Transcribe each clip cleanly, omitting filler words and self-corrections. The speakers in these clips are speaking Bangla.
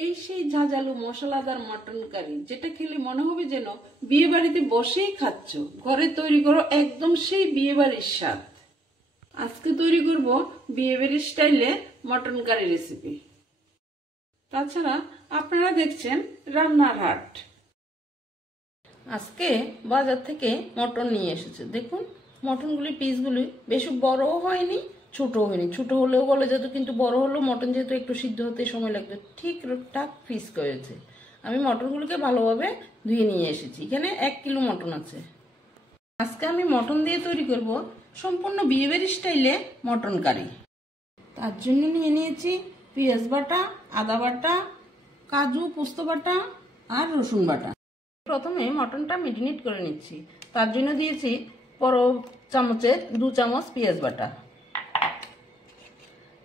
এই সেই ঝাঁঝালো মশলাদার মটন কারি, যেটা খেলে মনে হবে যেন বিয়ে বাড়িতে বসেই খাচ্ছ। ঘরে তৈরি করো একদম সেই বিয়ে বাড়ির স্বাদ। আজকে তৈরি করব বিয়ে বাড়ির স্টাইলে মটন কারি রেসিপি। তাছাড়া আপনারা দেখছেন রান্নার হাট। আজকে বাজার থেকে মটন নিয়ে এসেছে। দেখুন মটনগুলি পিসগুলি বেশি বড়ও হয়নি, ছোট হয়নি। ছোট হলেও বলে যেত, কিন্তু বড় হলেও মটন যেহেতু একটু সিদ্ধ হতে সময় লাগবে, ঠিকঠাক পিস করেছে। আমি মটনগুলোকে ভালোভাবে ধুয়ে নিয়ে এসেছি। এখানে 1 কিলো মটন আছে। আজকে আমি মটন দিয়ে তৈরি করব সম্পূর্ণ বিয়েবাড়ি স্টাইলে মটন কারি। তার জন্য নিয়ে নিয়েছি পেঁয়াজ বাটা, আদা বাটা, কাজু পোস্ত বাটা আর রসুন বাটা। প্রথমে মটনটা মেরিনেট করে নিচ্ছি। তার জন্য দিয়েছি বড় চামচের 2 চামচ পেঁয়াজ বাটা,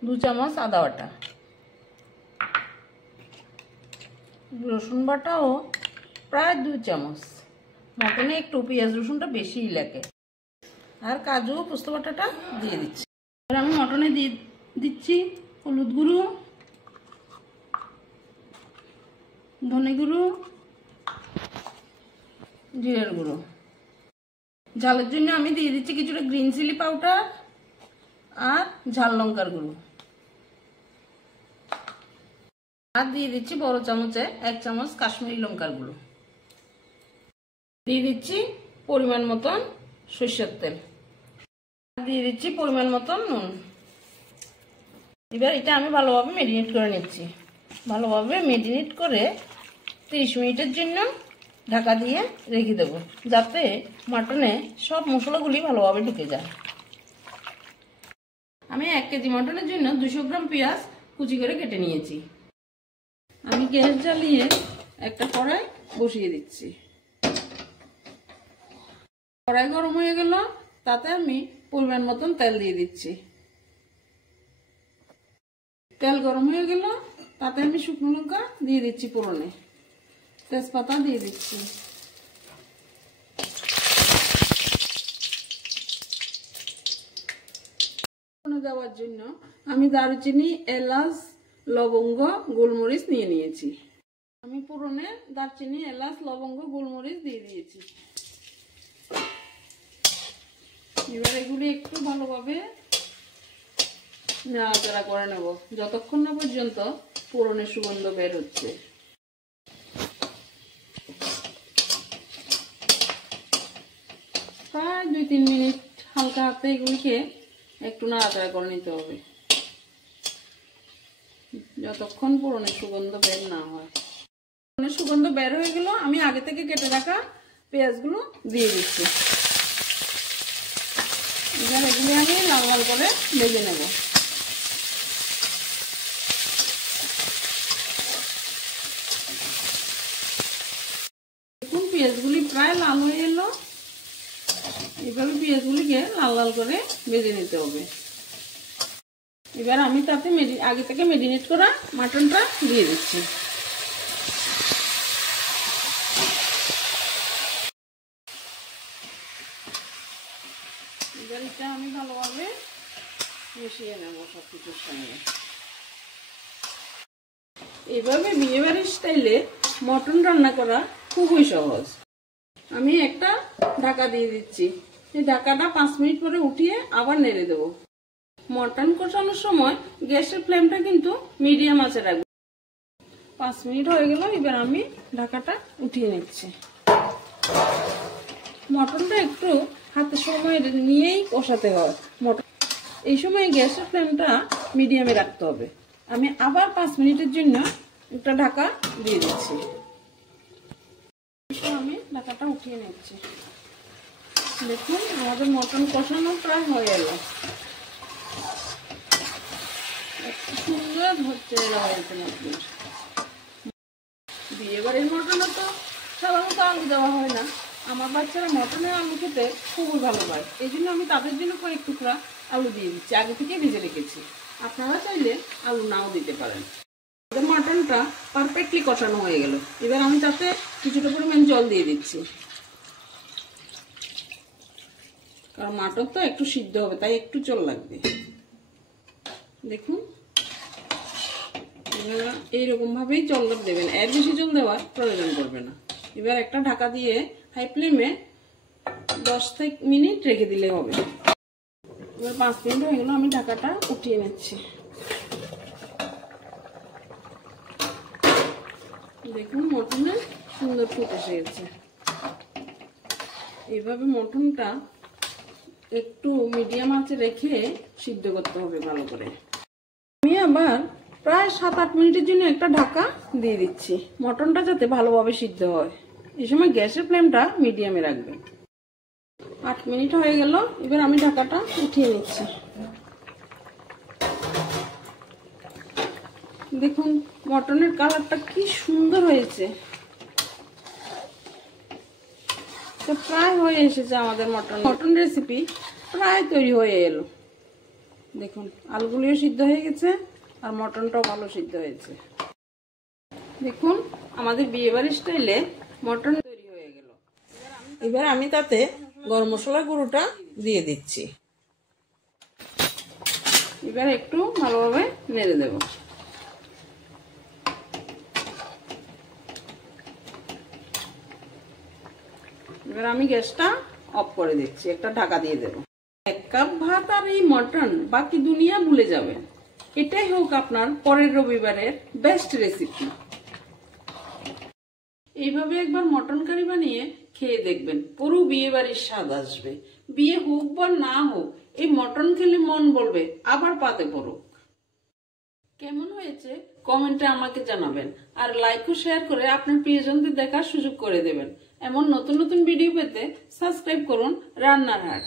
2 চামচ আদা বাটা, রসুন বাটাও প্রায় 2 চামচ। মটনে একটু পেঁয়াজ রসুনটা বেশিই লাগে। আর কাজু পোস্ত বাটাটা দিয়ে দিচ্ছি। এবার আমি মটনে দিয়ে দিচ্ছি হলুদ গুঁড়ো, ধনে গুঁড়ো, জিরের গুঁড়ো। ঝালের জন্য আমি দিয়ে দিচ্ছি কিছুটা গ্রিন চিলি পাউডার আর ঝাল লঙ্কার গুঁড়ো। আর দিয়ে দিচ্ছি বড় চামচে 1 চামচ কাশ্মীরি লঙ্কার গুঁড়ো। দিয়ে দিচ্ছি পরিমাণ মতন সরষের তেল, দিয়ে দিচ্ছি পরিমাণ মতন নুন। এবার এটা আমি ভালোভাবে মেরিনেট করে নিচ্ছি। ভালোভাবে মেরিনেট করে 30 মিনিটের জন্য ঢাকা দিয়ে রেখে দেবো, যাতে মাটনে সব মশলাগুলি ভালোভাবে ঢুকে যায়। আমি 1 কেজি মটনের জন্য 200 গ্রাম পেঁয়াজ কুচি করে কেটে নিয়েছি। আমি গ্যাস জ্বালিয়ে একটা কড়াই বসিয়ে দিচ্ছি। কড়াই গরম হয়ে গেল, তাতে আমি পরিমাণ মতন তেল দিয়ে দিচ্ছি। তেল গরম হয়ে গেল, তাতে আমি শুকনো লঙ্কা দিয়ে দিচ্ছি ফোড়নে, তেজপাতা দিয়ে দিচ্ছি। দেওয়ার জন্য আমি দারুচিনি, এলাচ, লবঙ্গ, গোলমরিচ নিয়ে নিয়েছি। আমি ফোড়নে দারচিনি, এলাচ, লবঙ্গ, গোলমরিচ দিয়ে দিয়েছি। এবার এগুলি একটু ভালোভাবে নাড়াচাড়া করে নেব, যতক্ষণ না পর্যন্ত ফোড়নের সুগন্ধ বের হচ্ছে। প্রায় 2-3 মিনিট হালকা হাতে এগুলিকে একটু নাড়াচাড়া করে নিতে হবে, যতক্ষণ ফোড়নের সুগন্ধ বের না হয়। ফোড়নের সুগন্ধ বের হয়ে গেল, আমি আগে থেকে কেটে রাখা পেঁয়াজগুলো দিয়ে দিচ্ছি। এবার এগুলি আমি লাল লাল করে ভেজে নেব। দেখুন পেঁয়াজগুলি প্রায় লাল হয়ে এলো। এভাবে পেঁয়াজগুলিকে লাল লাল করে ভেজে নিতে হবে। এবার আমি তাতে আগে থেকে মেরিনেট করা মাটনটা দিয়ে দিচ্ছি। এবার এটা আমি ভালোভাবে মিশিয়ে নেব সবকিছুর সঙ্গে। এইভাবে বিয়েবাড়ির স্টাইলে মটন রান্না করা খুবই সহজ। আমি একটা ঢাকা দিয়ে দিচ্ছি। এই ঢাকাটা 5 মিনিট পরে উঠিয়ে আবার নেড়ে দেবো। মটন কষানোর সময় গ্যাসের ফ্লেমটা কিন্তু মিডিয়াম আঁচে রাখবো। 5 মিনিট হয়ে গেল, এবার আমি ঢাকাটা উঠিয়ে নিচ্ছি। মটনটা একটু হাতে সময় নিয়েই কষাতে হয়। এই সময় গ্যাসের ফ্লেমটা মিডিয়ামে রাখতে হবে। আমি আবার 5 মিনিটের জন্য একটা ঢাকা দিয়ে দিচ্ছি। আমি ঢাকাটা উঠিয়ে নিচ্ছি। দেখুন আমাদের মটন কষানো প্রায় হয়ে গেল। সুন্দর হচ্ছে বিয়ে বাড়ির মটনও তো সাধারণত আলু দেওয়া হয় না। আমার বাচ্চারা মটনের আলু খেতে খুবই ভালো পায়, এই জন্য আমি তাদের জন্য কয়েক টুকরা আলু দিয়ে দিচ্ছি। আগে থেকে ভেজে রেখেছি, আপনারা চাইলে আলু নাও দিতে পারেন। মটনটা পারফেক্টলি কষানো হয়ে গেল। এবার আমি তাতে কিছুটা পরিমাণ জল দিয়ে দিচ্ছি, কারণ মটন তো একটু সিদ্ধ হবে, তাই একটু জল লাগবে। দেখুন এইরকম ভাবেই জল দেবেন, এর বেশি জল দেওয়ার প্রয়োজন করবে না। এবার একটা ঢাকা দিয়ে হাই ফ্লেমে 10 মিনিট রেখে দিলে হবে। এবার 5 মিনিট হয়ে গেল, আমি ঢাকাটা উঠিয়ে নিচ্ছি। দেখুন মটনে সুন্দর ফুট এসে গেছে। এইভাবে মটনটা একটু মিডিয়াম আঁচে রেখে সিদ্ধ করতে হবে ভালো করে। আমি আবার প্রায় 7-8 মিনিটের জন্য একটা ঢাকা দিয়ে দিচ্ছি, মটনটা যাতে ভালোভাবে সিদ্ধ হয়। এই সময় গ্যাসের ফ্লেমটা মিডিয়ামে রাখবেন। 8 মিনিট হয়ে গেল, এবার আমি ঢাকাটা উঠিয়ে নিচ্ছি। দেখুন মটনের কালারটা কি সুন্দর হয়েছে। তো প্রায় হয়ে এসেছে আমাদের মটন রেসিপি, প্রায় তৈরি হয়ে এলো। দেখুন আলুগুলিও সিদ্ধ হয়ে গেছে আর মটনটাও ভালো সিদ্ধ হয়েছে। দেখুন আমাদের বিয়েবাড়ির স্টাইলে মটন তৈরি হয়ে গেল। এবার আমি তাতে গরম মশলা গুঁড়োটা দিয়ে দিচ্ছি। এবার একটু ভালোভাবে নেড়ে দেব। এবার আমি গ্যাসটা অফ করে দিচ্ছি, একটা ঢাকা দিয়ে দেব। 1 কাপ ভাত আর এই মটন, বাকি দুনিয়া ভুলে যাবেন। এটাই হোক আপনার পরের রবিবারের বেস্ট রেসিপি। এইভাবে একবার মটন কারি বানিয়ে খেয়ে দেখবেন, পুরো বিয়ে বাড়ির স্বাদ আসবে। বিয়ে হোক বা না হোক, এই মটন খেলে মন বলবে আবার পাতে পড়ুক। কেমন হয়েছে কমেন্টে আমাকে জানাবেন, আর লাইক ও শেয়ার করে আপনার প্রিয়জনদের দেখার সুযোগ করে দেবেন। এমন নতুন নতুন ভিডিও পেতে সাবস্ক্রাইব করুন রান্নার হাট।